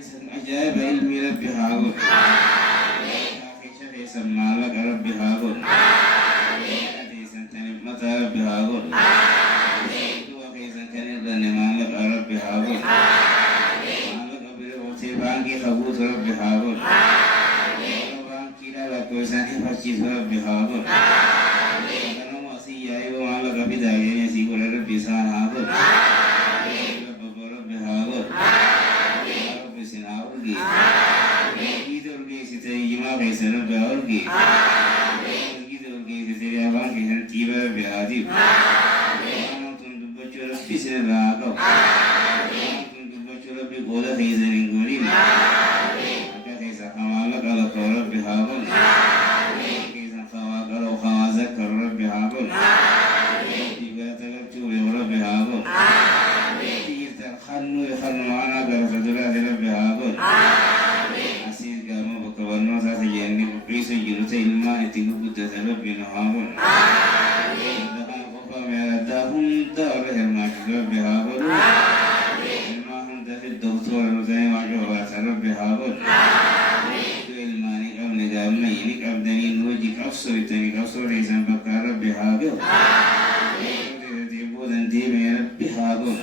أجاب علمي ربي هاغون حافظ حيث مالك ربي هاغون حديث تنمت ربي هاغون وحيث كنب مالك ربي هاغون مالك بالوقت بانكي خبوت ربي هاغون بانكي لا لكوسان حفظ ربي هاغون وكانوا مصيا يوم مالك بداية يسيقول ربي سان هاغون ربي هاغون Sinawurgi, Gidurgi sitayima kaisana baurgi, Gidurgi sitaya bang kaisan tiba biadi, Anantun dubachura pisina raga, Anantun dubachura bi gola kaisan inguri, Aka kaisan kamala kala kora bihagun, Kaisan kawa kala kawaza kara bihagun, Tiba tagak chuwe kara bihagun. Khanu khanu mana gar sadura dera bihagun asil gamu bakawarno sa sayenni priso yuruse ilma etigu buddha sala binahagun dakan kopa mera dahum dar herma sala bihagun ilma hum dafid doktor rozai wajo sala bihagun ilma ni kam nigam na ini kam dani nuji kafsor itani kafsor isan bakara bihagun dibu dan di mera bihagun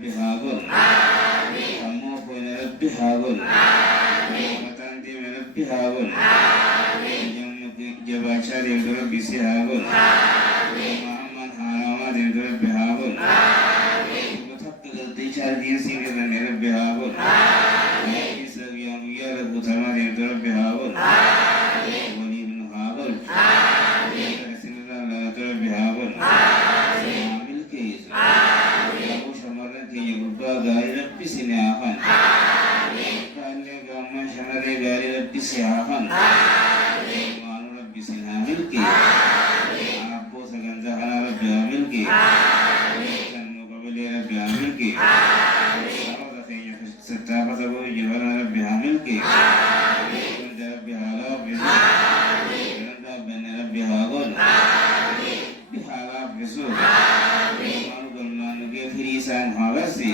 Bihagun, kamu punya bihagun, matan di mana bihagun, jawab cari dulu bihagun, Muhammad Haramah di dulu bihagun, betul betul cari di sini dengan bihagun, Isa yang biar utama di dulu bihagun, Wali bin Hagun, Sini dalam dulu bihagun, ambil kes. Gari Rabbi sinahan, kanya gama shanare gari Rabbi sinahan, manu Rabbi sinahan ki, apo saganda hana Rabbi amil ki, kanu kabili Rabbi amil ki, sahaja kaya setaapa sabo jiwana Rabbi amil ki, kanda Rabbi halal bisu, kanda bene Rabbi hagon, bihalal bisu, manu galmanu ke firisan hagasi.